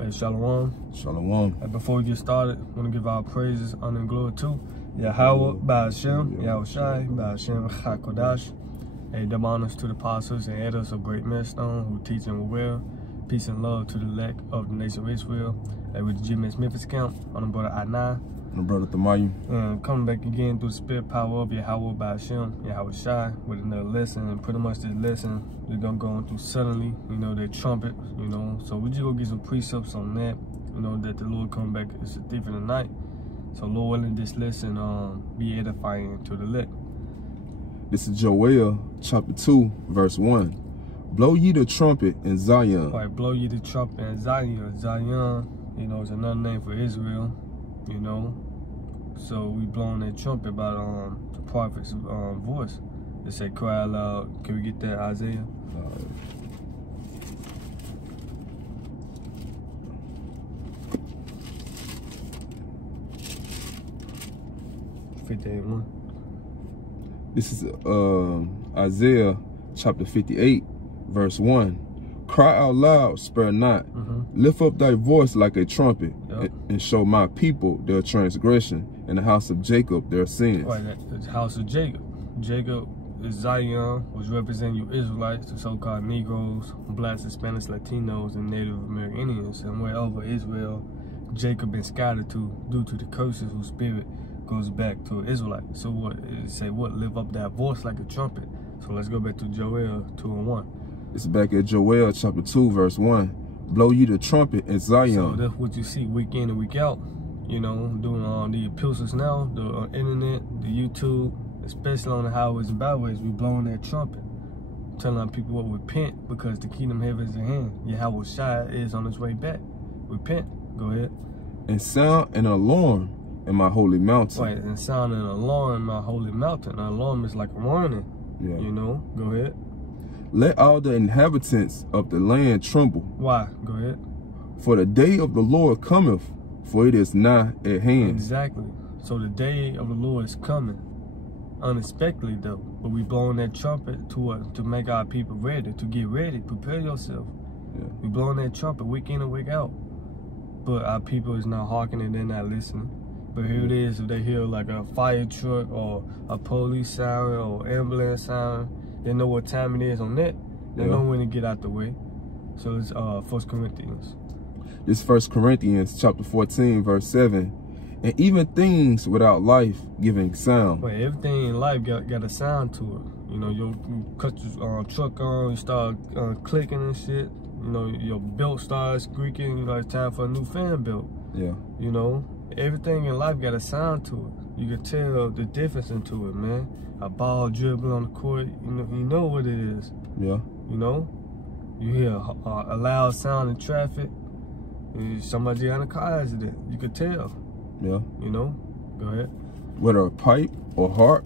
Hey, Shalom. Shalom. And before we get started, I want to give our praises, honor, and glory to Yahweh, Ba'ashem, Yahweh Shai, Ba'ashem, HaKodash. Hey, double honors to the apostles and elders of Great Millstone who teach and will. Peace and love to the elect of the nation of Israel. Hey, with the Jimmy Memphis camp, on the brother Anai. My brother Tamayu. And coming back again through the spirit power of Yahweh, Ba'ashem, Yahweh Shai, with another lesson. And pretty much this lesson, we're going to go on through suddenly, the trumpet, So we just going to get some precepts on that, that the Lord come back as a thief in the night. So Lord willing, this lesson be edifying to the elect. This is Joel chapter 2, verse 1. Blow ye the trumpet in Zion. Right, blow ye the trumpet in Zion. Zion, is another name for Israel, So we blowing that trumpet by the prophet's voice. They say, cry aloud. Can we get that, Isaiah? 58:1. This is Isaiah chapter 58, verse 1. Cry out loud, spare not. Lift up thy voice like a trumpet, and show my people their transgression, and the house of Jacob their sins. Right, the house of Jacob. Jacob is Zion, which represent you Israelites, the so-called Negroes, blacks, Hispanics, Latinos, and Native American Indians. And wherever Israel, Jacob been scattered to due to the curses whose spirit goes back to Israelite. So what it say? What lift up that voice like a trumpet? So let's go back to Joel 2:1. It's back at Joel chapter 2, verse 1. Blow ye the trumpet in Zion. So that's what you see week in and week out. Doing the epistles now, the internet, the YouTube, especially on the highways and byways, we blowing that trumpet, telling our people what repent because the kingdom of heaven is at hand. Yahweh Shai is on its way back. Repent. Go ahead. And sound an alarm in my holy mountain. Right, and sound an alarm in my holy mountain. An alarm is like a warning. Yeah. Go ahead. Let all the inhabitants of the land tremble. Why? Go ahead. For the day of the Lord cometh, for it is nigh at hand. Exactly. So the day of the Lord is coming. Unexpectedly though. But we blowing that trumpet to make our people ready, to get ready. Prepare yourself. Yeah. We blowing that trumpet week in and week out. But our people is not hearkening, they're not listening. But here it is, if they hear like a fire truck or a police siren or ambulance siren, they know what time it is on that. They know when to get out the way. So it's 1 Corinthians. This 1 Corinthians chapter 14, verse 7. And even things without life giving sound. Wait, everything in life got a sound to it. You cut your truck on, you start clicking and shit. Your belt starts squeaking, it's time for a new fan belt. Yeah. Everything in life got a sound to it. You can tell the difference into it, man. A ball dribbling on the court, you know what it is. Yeah. You hear a loud sound in traffic. Somebody in a car accident. You could tell. Yeah. Go ahead. Whether a pipe or harp,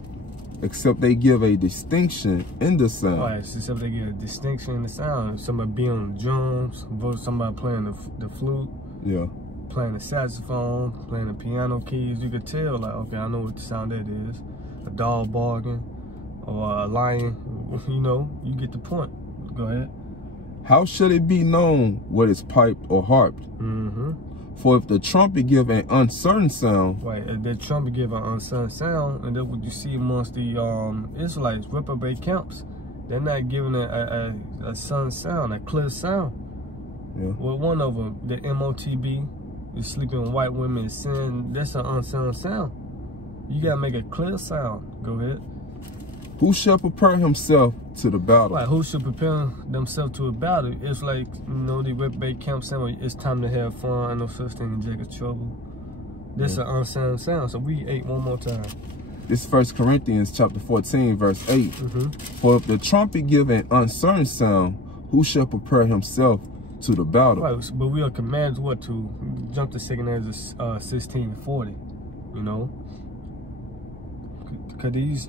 except they give a distinction in the sound. Right, except they give a distinction in the sound. Somebody being on the drums, somebody playing the flute. Yeah. Playing the saxophone, playing the piano keys. You could tell, like, okay, I know what the sound that is. A dog barking or a lion, you get the point. Go ahead. How should it be known what is piped or harped? For if the trumpet give an uncertain sound. Right, if the trumpet give an uncertain sound, and that's what you see amongst the Israelites, reprobate camps. They're not giving a certain sound, a clear sound. Yeah. Well, one of them, the MOTB, the sleeping white women sin, that's an uncertain sound. You gotta make a clear sound. Go ahead. Who shall prepare himself to the battle? Right, who should prepare themselves to a battle? It's like, the reprobate camp saying, it's time to have fun, and no such thing in Jacob's trouble. That's an unsound sound. So we ate one more time. This 1 Corinthians chapter 14, verse 8. For if the trumpet give an uncertain sound, who shall prepare himself to the battle? Right, but we are commanded what to jump to 2 Ezra 16:40, because these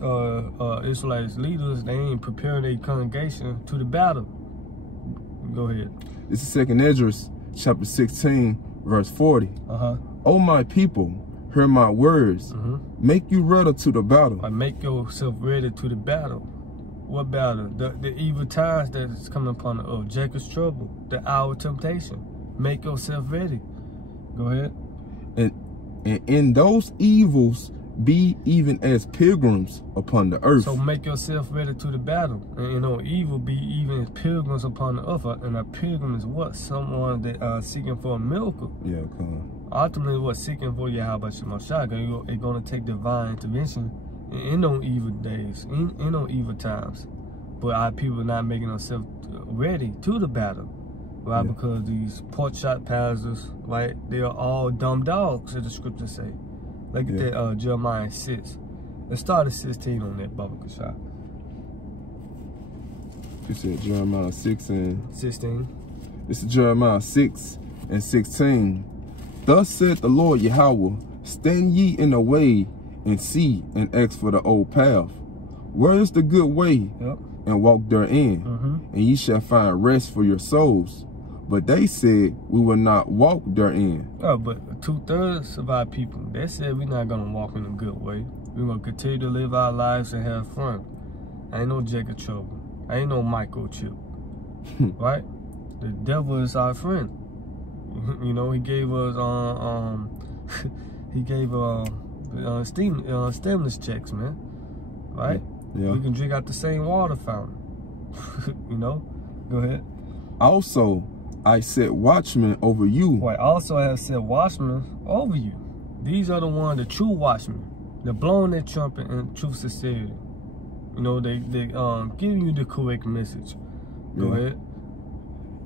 Israelites leaders, they ain't preparing their congregation to the battle. Go ahead. This is 2 Ezra chapter 16, verse 40. O my people, hear my words. Make you ready to the battle. Make yourself ready to the battle. What battle? The evil times that is coming upon the earth. Jacob's trouble. The hour of temptation. Make yourself ready. Go ahead. And in those evils be even as pilgrims upon the earth. So make yourself ready to the battle. And you know, evil be even as pilgrims upon the earth. And a pilgrim is what? Someone that seeking for a miracle. Yeah, come on. Ultimately, what? Seeking for Yahweh Shemashah. It's going to take divine intervention in those evil days, in those evil times. But our people are not making themselves ready to the battle. Right? Yeah. Because these pork chop pastors, right? They are all dumb dogs, as the scriptures say. Look at that Jeremiah 6. Let's start at 16 on that, Baba Kashah. You said Jeremiah 6 and 16. This is Jeremiah 6 and 16. Thus said the Lord Yahweh, stand ye in the way and see and ask for the old path. Where is the good way? Yep. And walk therein, and ye shall find rest for your souls. But they said, we will not walk therein. Oh, but 2/3 of our people, they said we're not going to walk in a good way. We're going to continue to live our lives and have fun. I ain't no Jacob trouble. I ain't no microchip. Right? The devil is our friend. You know, he gave us stimulus checks, man. Right? Yeah. We can drink out the same water fountain. You know? Go ahead. Also, I set watchmen over you. Right. Also, I have set watchmen over you. These are the ones, the true watchmen. They're blowing their trumpet in true sincerity. You know, they giving you the correct message. Go ahead.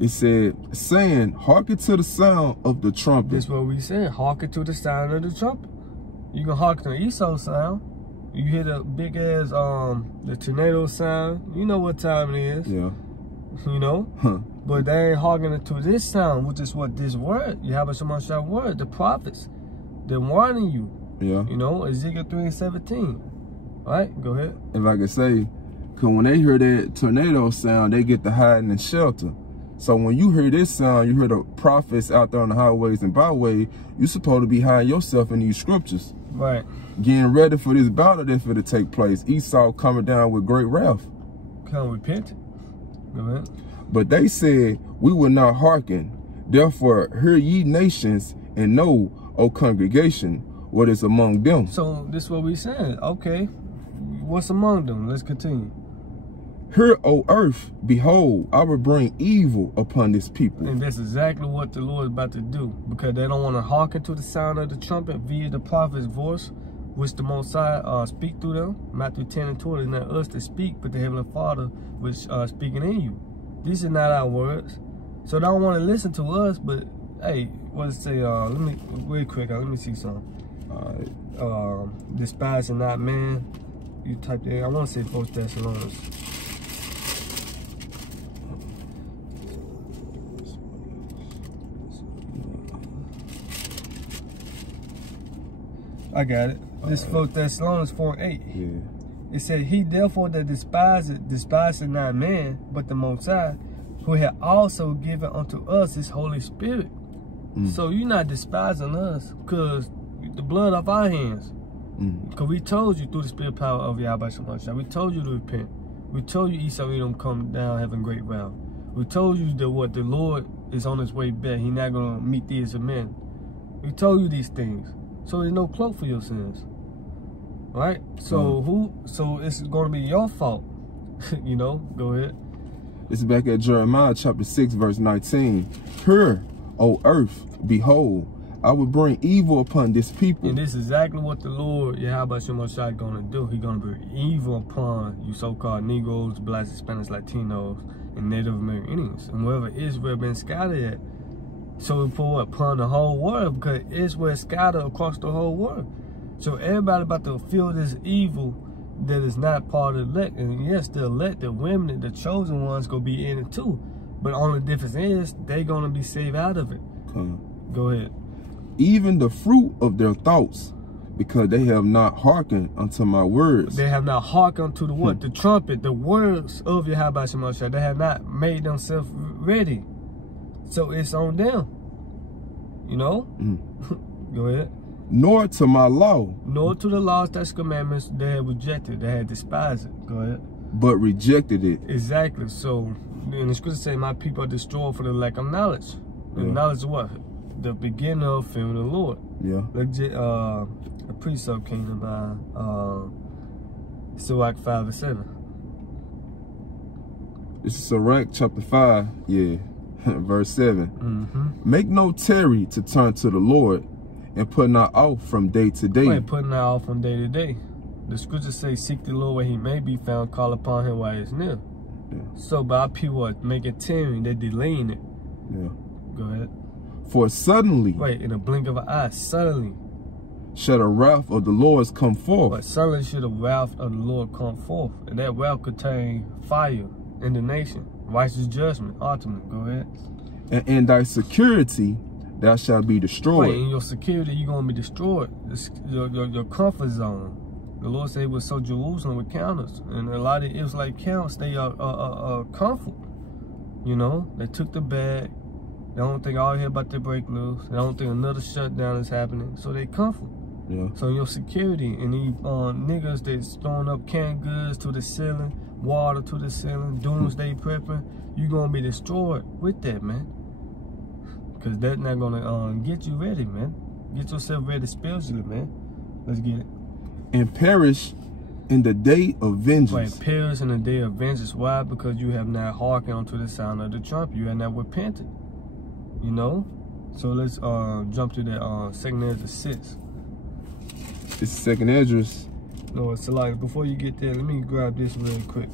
It said, saying, hearken to the sound of the trumpet. That's what we said. Hearken to the sound of the trumpet. You can hearken to the Esau sound. You hear the big ass, the tornado sound. You know what time it is. Yeah. You know? Huh. But they ain't hearkening to this sound, which is what this word, Yahweh Shemashah word, the prophets. They're warning you. Yeah. You know, Ezekiel 3:17. Right? Go ahead. If I could say, because when they hear that tornado sound, they get to hiding and shelter. So when you hear this sound, you hear the prophets out there on the highways and byways, you're supposed to be hiding yourself in these scriptures. Right. Getting ready for this battle that's going to take place. Esau coming down with great wrath. Come repent. Go ahead. But they said, we will not hearken. Therefore, hear ye nations and know, O congregation, what is among them. So this is what we said. Okay. What's among them? Let's continue. Hear, O earth, behold, I will bring evil upon this people. And that's exactly what the Lord is about to do. Because they don't want to hearken to the sound of the trumpet via the prophet's voice, which the Most High speak through them. Matthew 10 and 20 is not us to speak, but the Heavenly Father which speaking in you. These are not our words. So they don't want to listen to us, but hey, what does it say? Let me, real quick, let me see something. All right. Despise and not man. You type that. I want to say 1 Thessalonians. I got it. This 1 Thessalonians 4:8. Yeah. It said, he therefore that despiseth not man, but the Most High, who had also given unto us his Holy Spirit. So you're not despising us because the blood off our hands. Because we told you through the spirit power of Yahweh Shemashah. We told you to repent. We told you Esau Edom come down having great wrath. We told you that what the Lord is on his way back. He's not going to meet these men. We told you these things. So there's no cloak for your sins. Right? So so it's going to be your fault. You know, go ahead. It's back at Jeremiah chapter 6, verse 19. Hear, O earth, behold, I will bring evil upon this people. And this is exactly what the Lord, Yahweh Shemashah, is going to do. He's going to bring evil upon you so-called Negroes, Blacks, Hispanics, Latinos, and Native American Indians. And wherever Israel been scattered at. So we pour upon the whole world because Israel is scattered across the whole world. So everybody about to feel this evil that is not part of the elect. And yes, the elect, the women, the chosen ones gonna be in it too. But only difference is they gonna be saved out of it. Go ahead. Even the fruit of their thoughts, because they have not hearkened unto my words. They have not hearkened unto the what? The trumpet, the words of Yahweh Shemashah. They have not made themselves ready. So it's on them. You know? Go ahead. Nor to my law. Nor to the laws, statutes, commandments they had rejected. They had despised it. Go ahead. But rejected it. Exactly. So, and the scripture say, my people are destroyed for the lack of knowledge. The knowledge of what? The beginning of fearing the Lord. Yeah. Legit, a precept came to mind. Sirach 5 and 7. This is Sirach chapter 5, yeah, verse 7. Make no tarry to turn to the Lord, and put not off from day to day. Wait, putting not off from day to day. The scriptures say, seek the Lord where he may be found, call upon him while he's near. Yeah. So by people are making tarrying, they're delaying it. Yeah. Go ahead. For suddenly, wait, in a blink of an eye, suddenly shall the wrath of the Lord come forth. But suddenly should the wrath of the Lord come forth. And that wrath contain fire, indignation, righteous judgment, ultimately. Go ahead. And in thy security thou shalt be destroyed. Wait, in your security you're going to be destroyed. Your comfort zone. The Lord said it was so Jerusalem with counters. And a lot of Israelite counts, they are comfort. You know, they took the bag. They don't think all here about to break loose. They don't think another shutdown is happening. So they comfort. Yeah. So your security and these niggas that's throwing up canned goods to the ceiling, water to the ceiling, doomsday prepping, you're going to be destroyed with that, man. Because that's not going to get you ready, man. Get yourself ready spiritually, man. Let's get it. And perish in the day of vengeance. Right, perish in the day of vengeance. Why? Because you have not hearkened unto the sound of the trumpet. You have not repented. You know? So let's jump to that 2nd Ezra 6. It's 2nd Ezra. No, it's like before you get there, let me grab this real quick.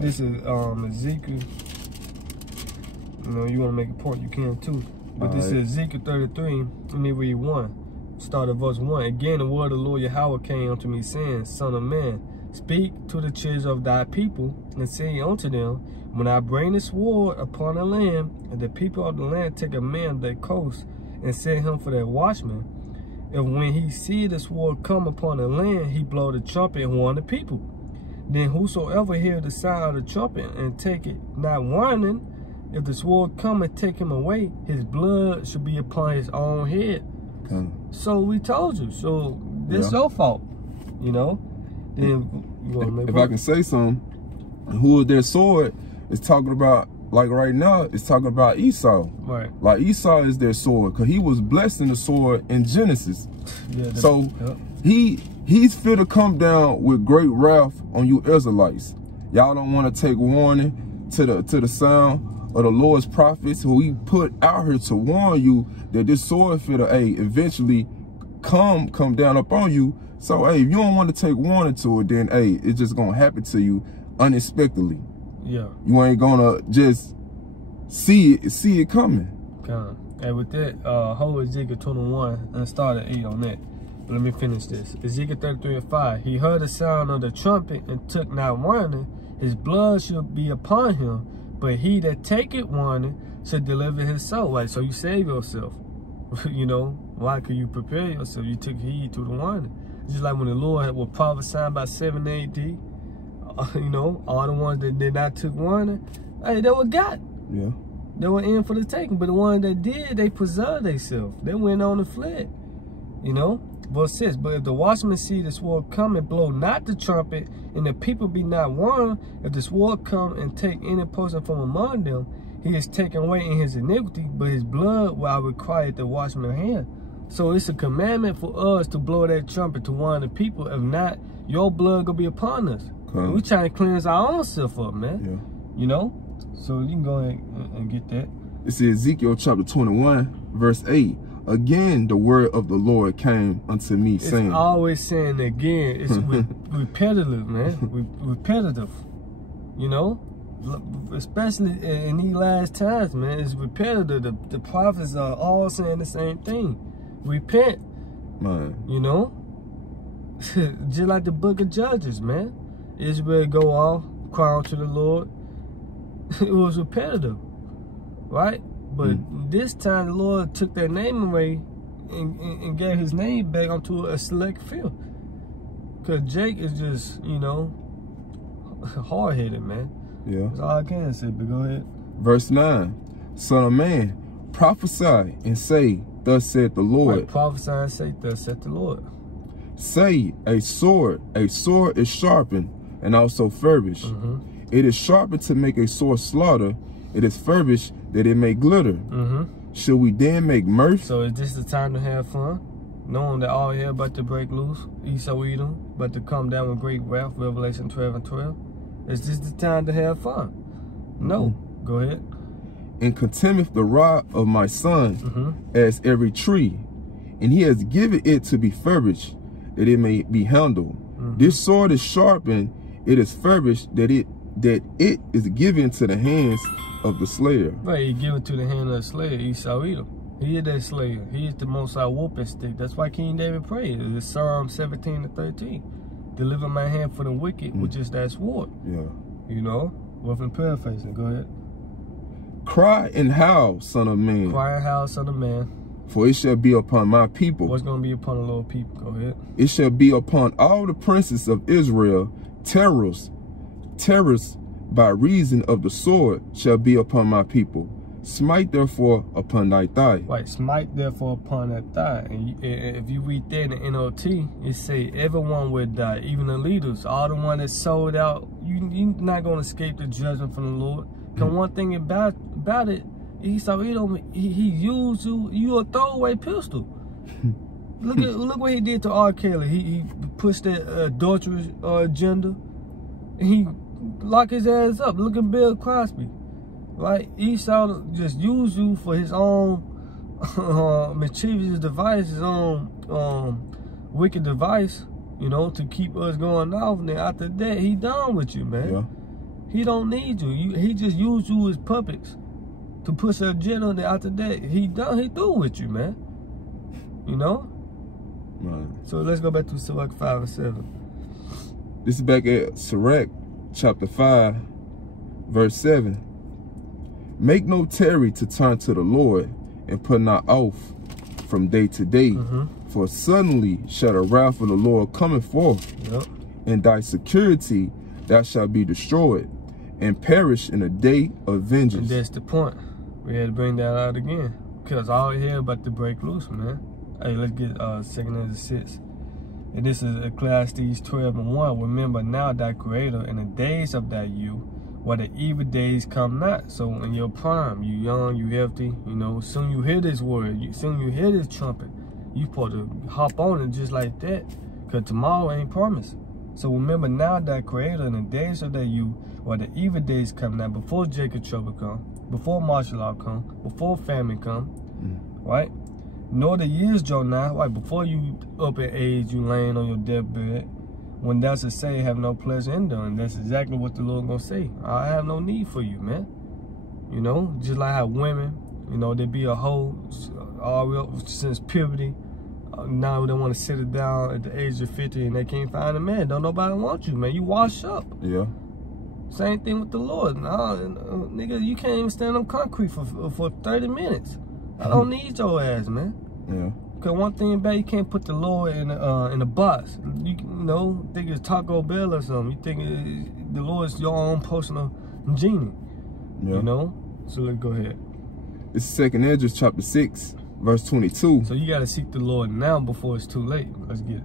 This is Ezekiel. You know, you want to make a point, you can too. But this is Ezekiel 33. Let me read 1. Start at verse 1. Again, the word of the Lord Yahweh came unto me, saying, Son of man, speak to the children of thy people, and say unto them, when I bring the sword upon the land, and the people of the land take a man of their coast, and set him for their watchman, if when he see the sword come upon the land, he blow the trumpet and warn the people. Then whosoever hear the sound of the trumpet and take it not warning, if the sword come and take him away, his blood should be upon his own head. So we told you. So this your fault, you know. Then you want to make if I can say something, who is their sword is talking about, like right now, it's talking about Esau. Right. Like Esau is their sword, because he was blessed in the sword in Genesis. Yeah, so he's fit to come down with great wrath on you Israelites. Y'all don't want to take warning to the sound of the Lord's prophets, who he put out here to warn you that this sword fit to eventually come down upon you. So if you don't want to take warning to it, then it's just gonna happen to you unexpectedly. Yeah. You ain't gonna just see it coming. And with that, hold Ezekiel 21 and start at 8 on that. But let me finish this. Ezekiel 33 and 5. He heard the sound of the trumpet and took not warning. His blood should be upon him, but he that taketh warning should deliver his soul. Right? So you save yourself. You know, why? Could you prepare yourself? You took heed to the warning. Just like when the Lord was prophesying about 7 AD, you know, all the ones that did not took warning, hey, they were got. Yeah. They were in for the taking. But the ones that did, they preserved themselves. They went on and fled. You know? Verse 6, but if the watchman see the sword come and blow not the trumpet, and the people be not warned, if the sword come and take any person from among them, he is taken away in his iniquity, but his blood will I require at the watchman's hand. So it's a commandment for us to blow that trumpet to warn the people. If not, your blood gonna be upon us. And we trying to cleanse our own self up, man. Yeah. You know? So you can go ahead and get that. It's Ezekiel chapter 21, verse 8. Again, the word of the Lord came unto me, saying. It's always saying again. It's repetitive, man. Repetitive. You know? Especially in these last times, man. It's repetitive. The prophets are all saying the same thing. Repent. Man. You know? Just like the book of Judges, man. Israel go off, cry out to the Lord. It was repetitive. Right? But this time the Lord took their name away and gave his name back onto a select few. Because Jake is just, you know, hard-headed, man. Yeah. That's all I can say, but go ahead. Verse 9. Son of man, prophesy and say, thus saith the Lord. Right, prophesy and say, thus saith the Lord. Say, a sword is sharpened and also furbished. It is sharpened to make a sore slaughter. It is furbished that it may glitter. Should we then make mirth? So is this the time to have fun? Knowing that all hell about to break loose, Esau Edom, but to come down with great wrath, Revelation 12:12. Is this the time to have fun? No. Go ahead. And contemneth the rod of my son as every tree, and he has given it to be furbished, that it may be handled. This sword is sharpened, it is furbished, that it is given to the hands of the slayer. Right, he give it to the hand of the slayer, Esau Edom. He is that slayer. He is the Most High whooping stick. That's why King David prayed. It's Psalm 17:13. Deliver my hand from the wicked, which is that sword. Yeah. You know? Well, from paraphrasing, go ahead. Cry and howl, son of man. Cry and howl, son of man. For it shall be upon my people. What's going to be upon the Lord people? Go ahead. It shall be upon all the princes of Israel, terrors by reason of the sword shall be upon my people. Smite therefore upon thy thigh. Right, smite therefore upon that thigh. And if you read that in the NLT, it say everyone will die, even the leaders, all the one that sold out. You're not going to escape the judgment from the Lord. Because one thing about it, Esau Edom, he used you a throwaway pistol. Look what he did to R. Kelly. He pushed that adulterous agenda. And he locked his ass up. Look at Bill Cosby. Right? Esau just used you for his own mischievous device, his own wicked device, you know, to keep us going off. And then after that, he done with you, man. Yeah. He don't need you. He just used you as puppets to push an agenda. And then after that, he through with you, man. You know? Right. So let's go back to Sirach 5 and 7. This is back at Sirach chapter 5, verse 7. Make no tarry to turn to the Lord, and put not off from day to day. For suddenly shall the wrath of the Lord come forth, and thy security thou shalt be destroyed, and perish in a day of vengeance. And that's the point. We had to bring that out again, because all hell about to break loose, man. Hey, let's get 2 Ezra 6. And this is Ecclesiastes 12 and 1. Remember now thy creator in the days of thy youth, where the evil days come not. So in your prime, you young, you healthy, you know, soon you hear this word, soon you hear this trumpet, you supposed to hop on it just like that, because tomorrow ain't promised. So remember now thy creator in the days of thy youth, where the evil days come not, before Jacob trouble come, before martial law come, before famine come, right? Nor the years draw nigh, right? Before you up in age, you laying on your deathbed, when thou shalt say, have no pleasure in them. That's exactly what the Lord gonna say. I have no need for you, man. You know, just like how women, you know, they be a hoe all since puberty. Now they want to sit it down at the age of 50 and they can't find a man. Don't nobody want you, man. You wash up. Yeah. Same thing with the Lord. Nah, nigga, you can't even stand on concrete for 30 minutes. I don't need your ass, man. Yeah. Cause one thing about you can't put the Lord in a box. You know, think it's Taco Bell or something. You think the Lord is your own personal genie. Yeah. You know. So let's go ahead. This is 2 Ezra chapter 6, verse 22. So you gotta seek the Lord now before it's too late. Let's get it.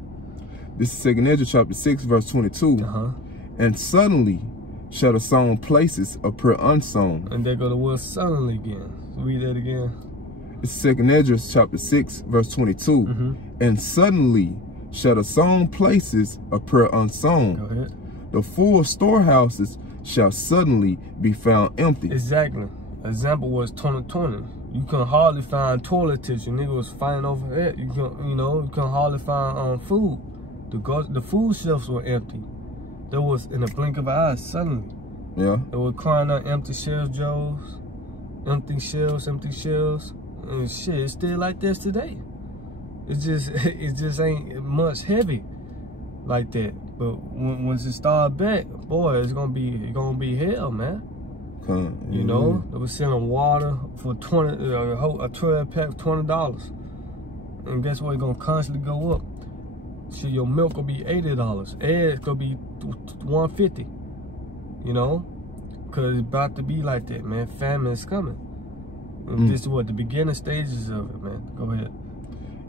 This is 2 Ezra chapter 6, verse 22. And suddenly shall the sown places appear unsown. And there go the word suddenly again. So read that again. It's 2 Ezra chapter 6, verse 22. And suddenly shall the sown places appear unsown. Go ahead. The full storehouses shall suddenly be found empty. Exactly. Example was 2020. You can hardly find toilet tissue. Nigga was fighting over it. You can hardly find food. The food shelves were empty. There was in a blink of an eye suddenly. Yeah. They were crying out empty shelves, Joes. Empty shelves, empty shelves. And shit, it's still like this today. It just ain't much heavy like that. But once it start back, boy, it's gonna be hell, man. You know, they was selling water for a 12 pack, $20, and guess what? It's gonna constantly go up. Shit, your milk will be $80. Eggs gonna be $150. You know, cause it's about to be like that, man. Famine is coming. This is what the beginning stages of it, man. Go ahead.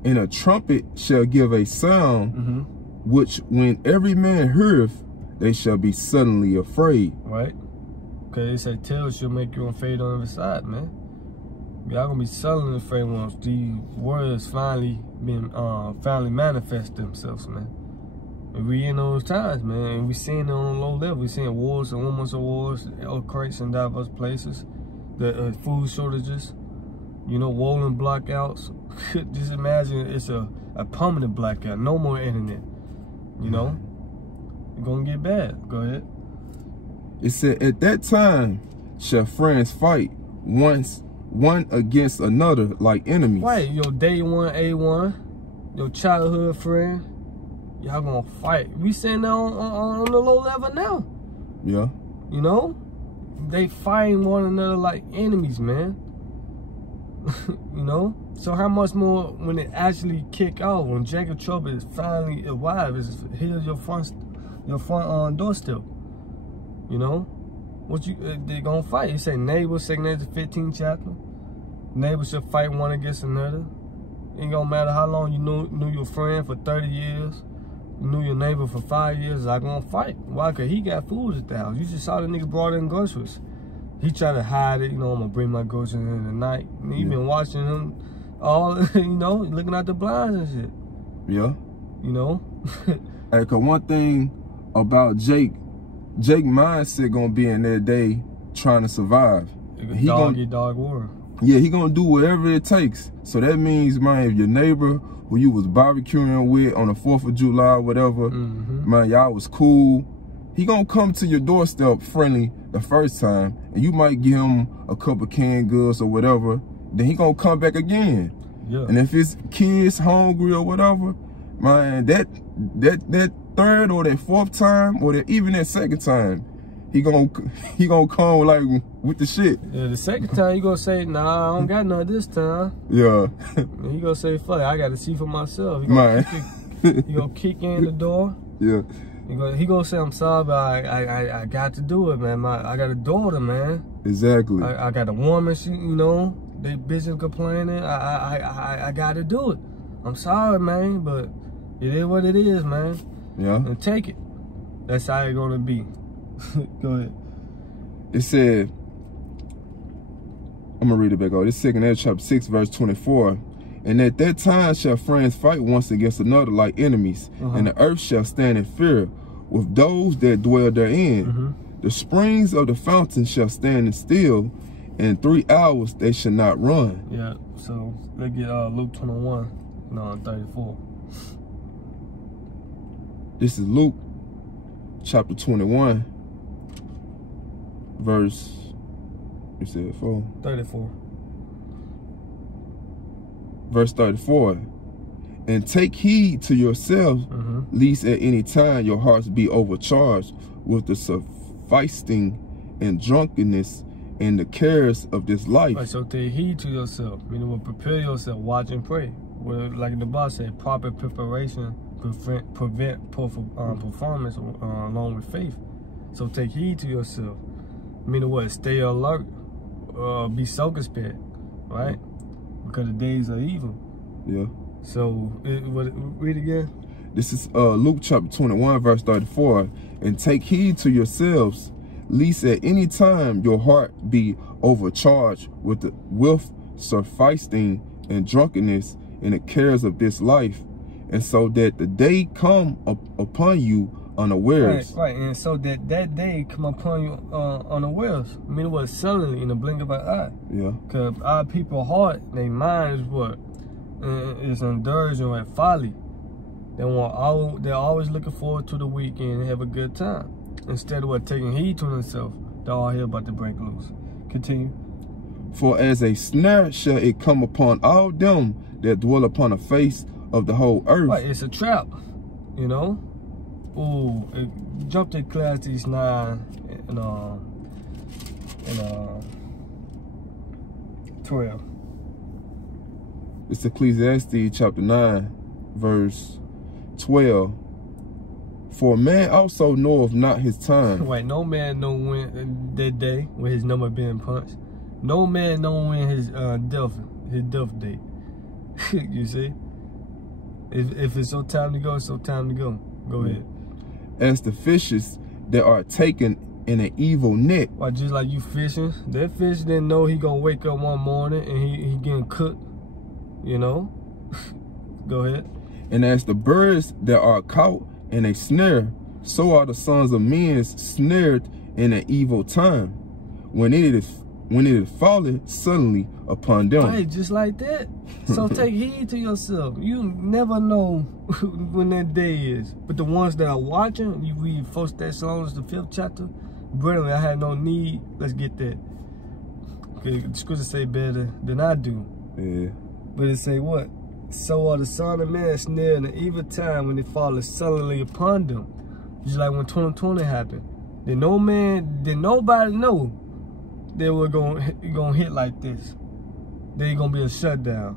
And a trumpet shall give a sound, which when every man heareth, they shall be suddenly afraid. Right. Because they say tales shall make you fade on every side, man. Y'all gonna be selling the freight once these words finally manifest themselves, man. And we in those times, man. And we seeing it on a low level. We seeing wars and rumors of wars, earthquakes in diverse places, the food shortages, you know, rolling blackouts. Just imagine it's a permanent blackout. No more internet. You know, it's gonna get bad. Go ahead. It said, at that time shall friends fight one against another like enemies. Right, your day one, A1, your childhood friend, y'all gonna fight. We sitting there on the low level now. Yeah. You know? They fighting one another like enemies, man. You know? So how much more when it actually kick off, when Jacob trouble is finally arrived, is here's your front doorstep. You know? What they gonna fight? It say neighbors, 2 Corinthians 15 chapter. Neighbors should fight one against another. Ain't gonna matter how long you knew your friend for 30 years. You knew your neighbor for 5 years. I gonna fight. Why? Cause he got food at the house. You just saw the nigga brought in groceries. He tried to hide it. You know, I'm gonna bring my groceries in the night. And he been watching him all. You know, looking at the blinds and shit. Yeah. You know. Hey, cause one thing about Jake mindset gonna be in that day trying to survive. He gonna dog war. Yeah, he gonna do whatever it takes. So that means, man, if your neighbor who you was barbecuing with on the 4th of July or whatever, man, y'all was cool, he gonna come to your doorstep friendly the first time, and you might give him a couple canned goods or whatever, then he gonna come back again. Yeah. And if his kids hungry or whatever, man, that third or that fourth time, or even that second time, he gonna come like with the shit. Yeah, the second time he gonna say, nah, I don't got none this time. Yeah. And he gonna say, fuck it, I gotta see for myself. He gonna kick in the door. Yeah. He gonna say, I'm sorry, but I got to do it, man. I got a daughter, man. Exactly. I got a woman, she, you know, they busy complaining. I gotta do it. I'm sorry, man, but it is what it is, man. Yeah. And take it. That's how it's gonna be. Go ahead. It said, I'm gonna read it back over. This 2 Corinthians chapter 6, verse 24. And at that time shall friends fight once against another like enemies, and the earth shall stand in fear with those that dwell therein. The springs of the fountain shall stand still, and in 3 hours they shall not run. Yeah, so let's get Luke 21, 34. This is Luke chapter 21, verse, you said 34. Verse 34. And take heed to yourselves, lest at any time your hearts be overcharged with the sufficing and drunkenness and the cares of this life. Right, so take heed to yourself, meaning prepare yourself, watch and pray. Well, like the boss said, proper preparation prevent performance along with faith. So take heed to yourself. Meaning what? Stay alert, be circumspect, right? Because the days are evil. Yeah. So read again. This is Luke chapter 21, verse 34. And take heed to yourselves, lest at any time your heart be overcharged with sufficing and drunkenness and the cares of this life, and so that the day come upon you unawares. Right, and so that day come upon you unawares. I mean, what? Suddenly, in the blink of an eye. Yeah. Because our people's heart, their mind is what? Is indulging and folly. They're always looking forward to the weekend and have a good time. Instead of taking heed to themselves, they're all here about to break loose. Continue. For as a snare shall it come upon all them that dwell upon the face of the whole earth. Right, it's a trap, you know. Ooh, jump to Ecclesiastes 9 and 12. It's Ecclesiastes chapter 9, verse 12. For man also knoweth not his time. Right, no man know when that day when his number being punched. No man know when his death date. You see? If it's so time to go, it's so time to go. Go ahead. As the fishes that are taken in an evil net. Why, just like you fishing, that fish didn't know he gonna wake up one morning and he getting cooked, you know? Go ahead. And as the birds that are caught in a snare, so are the sons of men snared in an evil time, when it is fallen suddenly upon them. Right, just like that. So take heed to yourself. You never know when that day is. But the ones that are watching, you read 1 Thessalonians, the 5th chapter. Brethren, I had no need. Let's get that. Okay, the scriptures say better than I do. Yeah. But it say what? So are the Son of Man snared in an evil time when it falleth suddenly upon them. Just like when 2020 happened. Did nobody know they were gonna hit like this. There ain't gonna be a shutdown,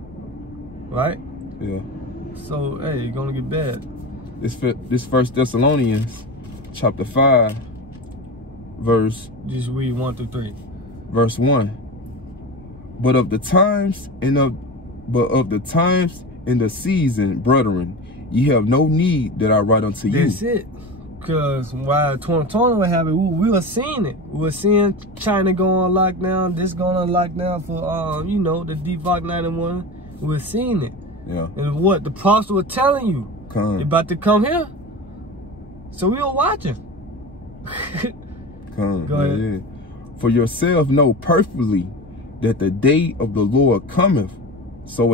right? Yeah. So hey, it's gonna get bad. This 1 Thessalonians, chapter 5, verse. Just read 1 through 3. Verse 1. But of the times and the season, brethren, ye have no need that I write unto you. That's it. Because while 2020 was happening, we were seeing it. We were seeing China go on lockdown, this going on lockdown for, you know, the default 91. We were seeing it. Yeah. And what the prophets were telling you, Come. about to come here. So we were watching. Come. Go ahead. Yeah. For yourself know perfectly that the day of the Lord cometh, so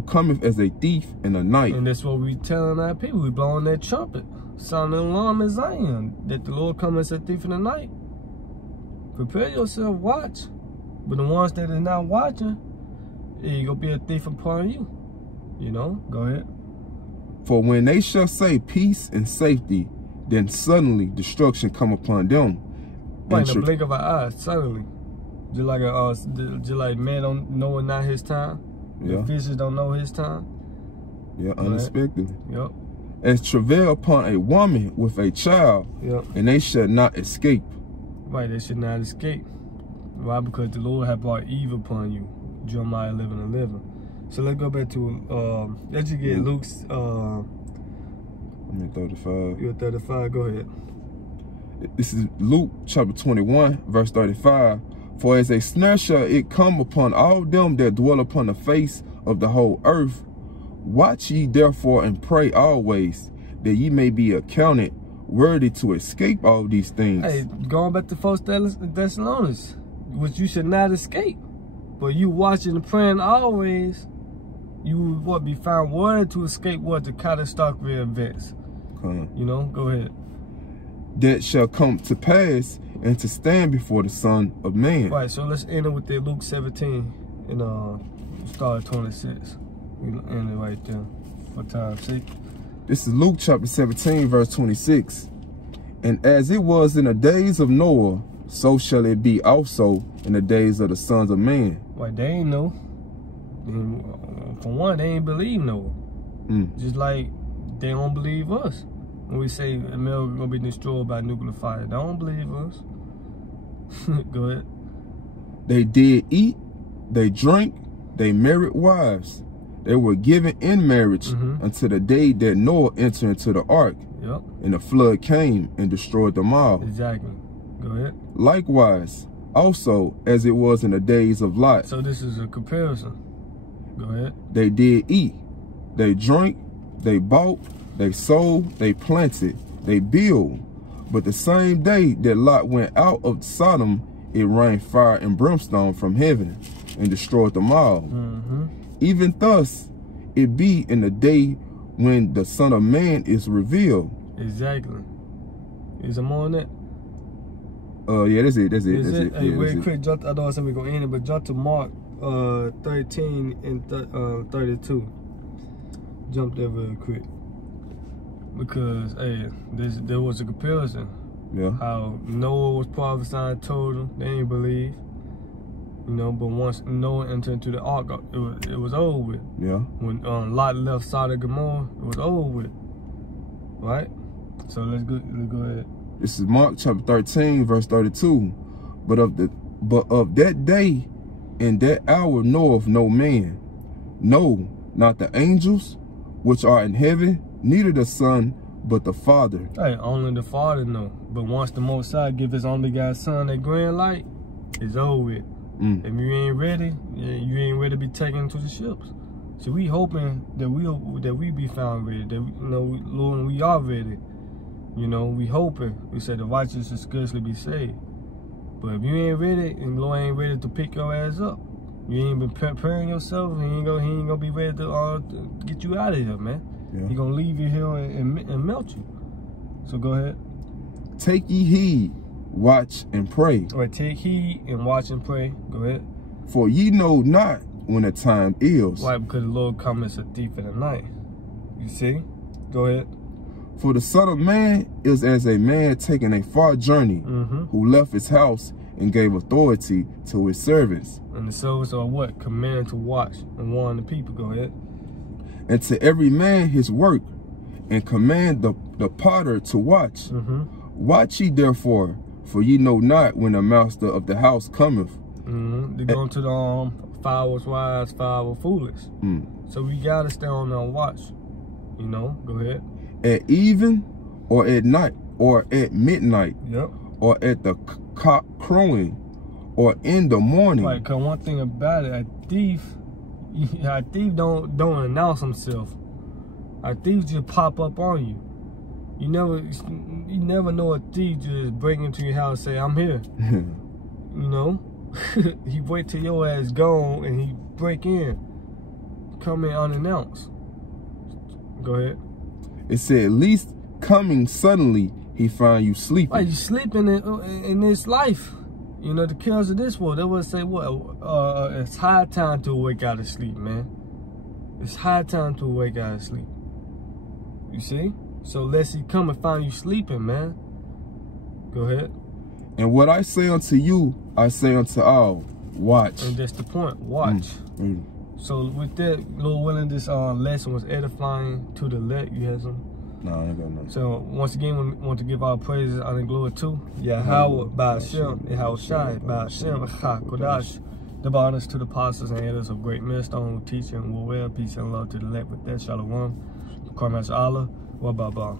cometh as a thief in the night. And that's what we telling our people. We blowing that trumpet, sounding alarm in Zion, that the Lord cometh as a thief in the night. Prepare yourself, watch. But the ones that are not watching, you gonna be a thief upon you. You know, go ahead. For when they shall say peace and safety, then suddenly destruction come upon them. Right, in the blink of an eye, suddenly. Just like man don't know not his time. Yeah. The fishes don't know his time. Yeah, unexpectedly. Yep. As travail upon a woman with a child, yep. And they shall not escape. Right, they should not escape. Why? Because the Lord have brought evil upon you. Jeremiah 11:11. So let's go back to let's just get Luke's I'm in 35. You're 35, go ahead. This is Luke chapter 21, verse 35. For as a snare shall it come upon all them that dwell upon the face of the whole earth. Watch ye therefore and pray always, that ye may be accounted worthy to escape all these things. Hey, going back to 1 Thessalonians, which you should not escape. But you watching and praying always, you would be found worthy to escape the catastrophic events. You know, go ahead. That shall come to pass and to stand before the Son of Man. Right, so let's end it with the Luke 17 and start at 26. We end it right there for time's sake. This is Luke chapter 17, verse 26. And as it was in the days of Noah, so shall it be also in the days of the sons of man. Right, they ain't know. For one, they ain't believe Noah. Just like they don't believe us. When we say America gonna be destroyed by nuclear fire, they don't believe us. Go ahead. They did eat, they drank, they married wives. They were given in marriage until the day that Noah entered into the ark. Yep. And the flood came and destroyed them all. Exactly. Go ahead. Likewise, also as it was in the days of Lot. So this is a comparison. Go ahead. They did eat, they drank, they bought, they sold, they planted, they built. But the same day that Lot went out of Sodom, it rained fire and brimstone from heaven and destroyed them all. Even thus, it be in the day when the Son of Man is revealed. Exactly. Is there more on that? Yeah, that's it. Hey, yeah, wait, quick, jump. I know I said we're gonna end it, but jump to Mark 13 and 32. Jump there real quick. Because, hey, there was a comparison. Yeah. How Noah was prophesying, told them, they didn't believe. You know, but once Noah entered into the ark, it was over with. Yeah. When Lot left Sodom and Gomorrah, it was over with. Right? So let's go ahead. This is Mark chapter 13, verse 32. But of that day and that hour knoweth no man, no, not the angels which are in heaven, neither the Son, but the Father. Hey, only the Father know. But once the Most High give his only begotten Son that green light, it's over with. If you ain't ready, you ain't ready to be taken to the ships. So we hoping that we be found ready. That Lord, we are ready. We hoping. We said the righteous will scarcely be saved. But if you ain't ready, and Lord ain't ready to pick your ass up, you ain't been preparing yourself, he ain't gonna be ready to get you out of here, man. Yeah. He gonna leave you here and melt you. So go ahead. Take ye heed, watch and pray. All right, take heed and watch and pray. Go ahead. For ye know not when the time is. Why? Because the Lord comes as a thief in the night. You see? Go ahead. For the Son of Man is as a man taking a far journey, who left his house and gave authority to his servants. And the servants are what? Commanded to watch and warn the people. Go ahead. And to every man his work, and command the potter to watch. Watch ye therefore, for ye know not when the master of the house cometh. They go to the fowls wise, fowl foolish. So we gotta stay on our watch. Go ahead. At even, or at night, or at midnight, or at the cock crowing, or in the morning. Right, cause one thing about it, a thief don't announce himself. A thief just pop up on you. You never know a thief just break into your house and say, I'm here. He wait till your ass gone and he break in. Come in unannounced. Go ahead. It said, at least coming suddenly, he find you sleeping. Right, you sleeping in this life. The cares of this world. They would say, what? It's high time to wake out of sleep, man. It's high time to wake out of sleep. You see? So lest he come and find you sleeping, man. Go ahead. And what I say unto you, I say unto all, watch. And that's the point, watch. So with that, Lord willing, this lesson was edifying to the elect. You had some? No, I ain't got nothing. So once again, we want to give our praises, honor, and glory to Yahweh, Ba'ashem, Yahushai, Ba'ashem, HaKodash. The honors to the apostles and elders of great millstone, teaching, will wear peace and love to the elect. With that, Shalom. Karmash Allah, wa Baba.